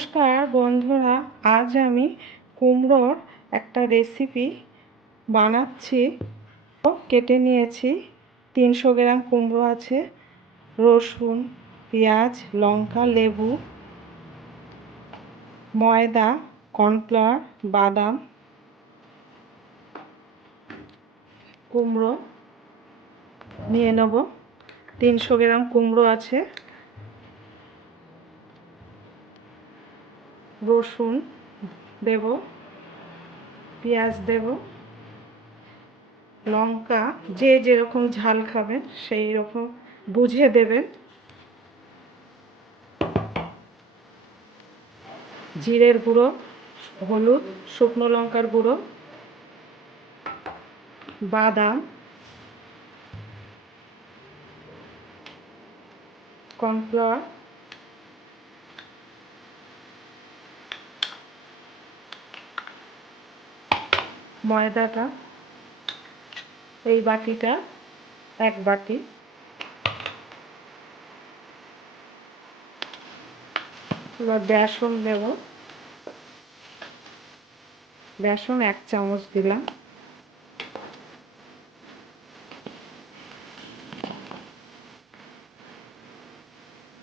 নমস্কার বন্ধুরা, আজ আমি কুমড়োর একটা রেসিপি বানাচ্ছি। কেটে নিয়েছি, তিনশো গ্রাম কুমড়ো আছে, রসুন, পেঁয়াজ, লঙ্কা, লেবু, ময়দা, কর্নফ্লাওয়ার, বাদাম, কুমড়ো, নিয়ে নেব। তিনশো গ্রাম কুমড়ো আছে। রসুন দেব, পেঁয়াজ দেব, লঙ্কা, যে যেরকম ঝাল খাবেন সেই রকম বুঝে দেবেন। জিরের গুঁড়ো, হলুদ, শুকনো লঙ্কার গুঁড়ো, বাদাম, কর্নফ্লাওয়ার ময়দাটা, এই বাটিটা, এক বাটি। এবার বেসন দেব। বেসন এক চামচ দিলাম।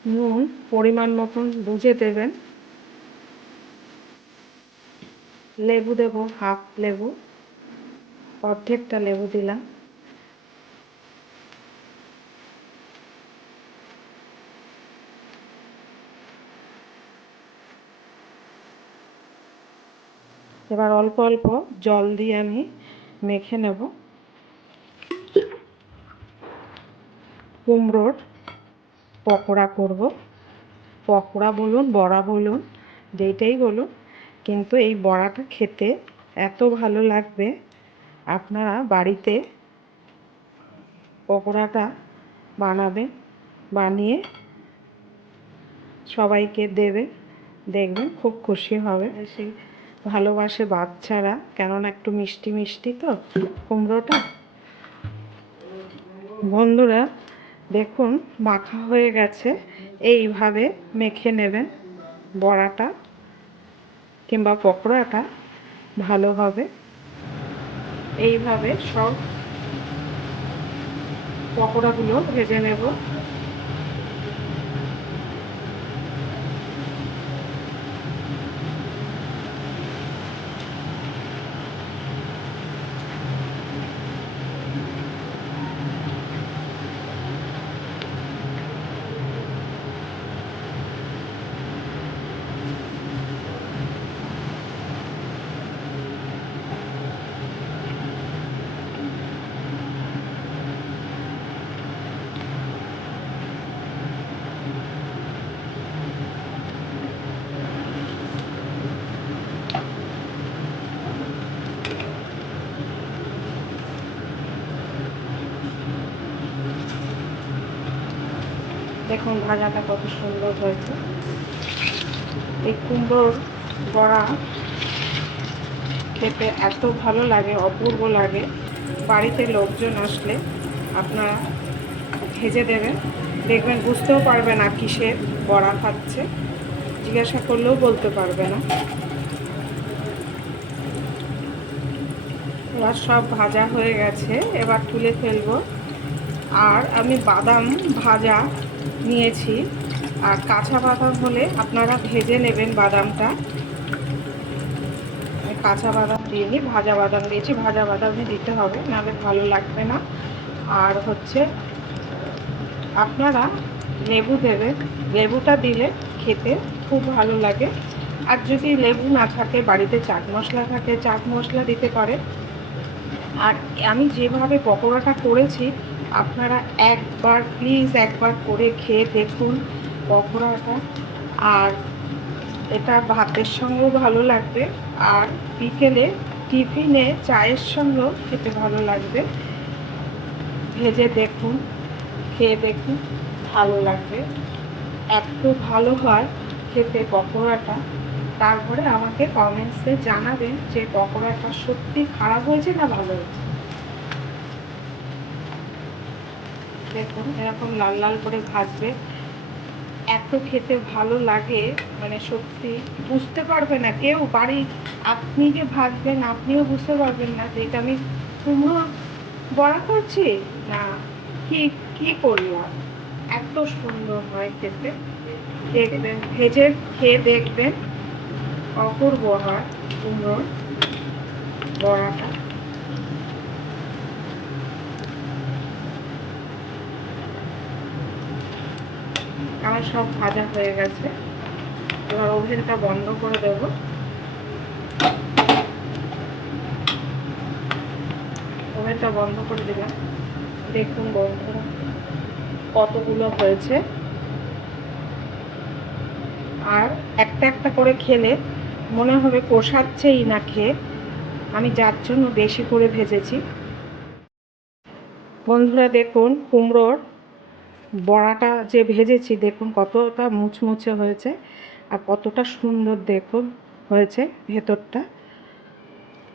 নুন পরিমাণ মতন বুঝে দেবেন। লেবু দেব, হাফ লেবু। অর্ধেকটা লেবু দিলাম। এবার অল্প অল্প জল দিয়ে আমি মেখে নেব। কুমড়োর পকোড়া করব। পকোড়া বলুন, বড়া বলুন, যেইটাই বলুন, কিন্তু এই বড়াটা খেতে এত ভালো লাগবে। আপনারা বাড়িতে পকোড়াটা বানাবেন, বানিয়ে সবাইকে দেবে। দেখবেন খুব খুশি হবে। সেই ভালোবাসে বাচ্চারা, কেননা একটু মিষ্টি মিষ্টি তো, কুমড়োটা। বন্ধুরা, দেখুন, মাখা হয়ে গেছে। এইভাবে মেখে নেবেন বড়াটা কিংবা পকোড়াটা, ভালোভাবে। এইভাবে সব পকোড়াগুলো ভেজে নেব। দেখুন ভাজাটা কত সুন্দর হয়েছে। এই কুমড়োর বড়া খেতে এত ভালো লাগে, অপূর্ব লাগে। বাড়িতে লোকজন আসলে আপনারা ভেজে দেবেন। দেখবেন বুঝতেও পারবে না কিসের বড়া খাচ্ছে। জিজ্ঞাসা করলেও বলতে পারবে না। এবার সব ভাজা হয়ে গেছে, এবার তুলে ফেলব। আর আমি বাদাম ভাজা নিয়েছি। আর কাঁচা বাদাম হলে আপনারা ভেজে নেবেন বাদামটা। কাঁচা বাদাম দিইনি, ভাজা বাদাম দিয়েছি। ভাজা বাদামই দিতে হবে, নাহলে ভালো লাগবে না। আর হচ্ছে, আপনারা লেবু দেবেন। লেবুটা দিলে খেতে খুব ভালো লাগে। আর যদি লেবু না থাকে, বাড়িতে চাট মশলা থাকে, চাট মশলা দিতে পারে। আর আমি যেভাবে পকোড়াটা করেছি, আপনারা একবার প্লিজ একবার করে খেয়ে দেখুন পকোড়াটা। আর এটা ভাতের সঙ্গেও ভালো লাগবে, আর বিকেলে টিফিনে চায়ের সঙ্গেও খেতে ভালো লাগবে। ভেজে দেখুন, খেয়ে দেখুন, ভালো লাগবে। এত ভালো হয় খেতে পকোড়াটা। তারপরে আমাকে কমেন্টসে জানাবেন যে পকোড়াটা সত্যি খারাপ হয়েছে না ভালো হয়েছে। দেখুন, এরকম লাল লাল করে ভাজবে। এত খেতে ভালো লাগে মানে সত্যি বুঝতে পারবে না কেউ। বাড়ি আপনি যে ভাজবেন, আপনিও বুঝতে পারবেন না যে এটা আমি কুমড়ো বড়া করছি না কি কি করলাম? এত সুন্দর হয় খেতে। দেখবেন, ভেজে খেয়ে দেখবেন। অপূর্ব হয় কুমড়োর বড়াটা আমার সব ভাজা হয়ে গেছে। এবার ওভেনটা বন্ধ করে দেব। ওভেনটা বন্ধ করে দিলাম। দেখুন বন্ধুরা কতগুলো হয়েছে। আর একটা একটা করে খেলে মনে হবে কষাচ্ছেই না খেয়ে। আমি যার জন্য বেশি করে ভেজেছি। বন্ধুরা দেখুন, কুমড়োর বড়াটা যে ভেজেছি, দেখুন কতটা মুচমুচে হয়েছে আর কতটা সুন্দর দেখুন হয়েছে ভেতরটা।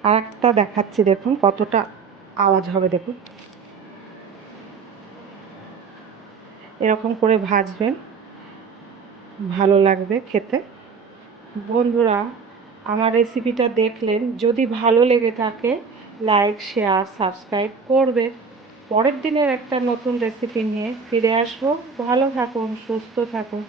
আর একটা দেখাচ্ছি, দেখুন কতটা আওয়াজ হবে, দেখুন। এরকম করে ভাজবেন, ভালো লাগবে খেতে। বন্ধুরা আমার রেসিপিটা দেখলেন, যদি ভালো লেগে থাকে লাইক শেয়ার সাবস্ক্রাইব করবে। পরের দিনের একটা নতুন রেসিপি নিয়ে ফিরে আসব। ভালো থাকুন, সুস্থ থাকুন।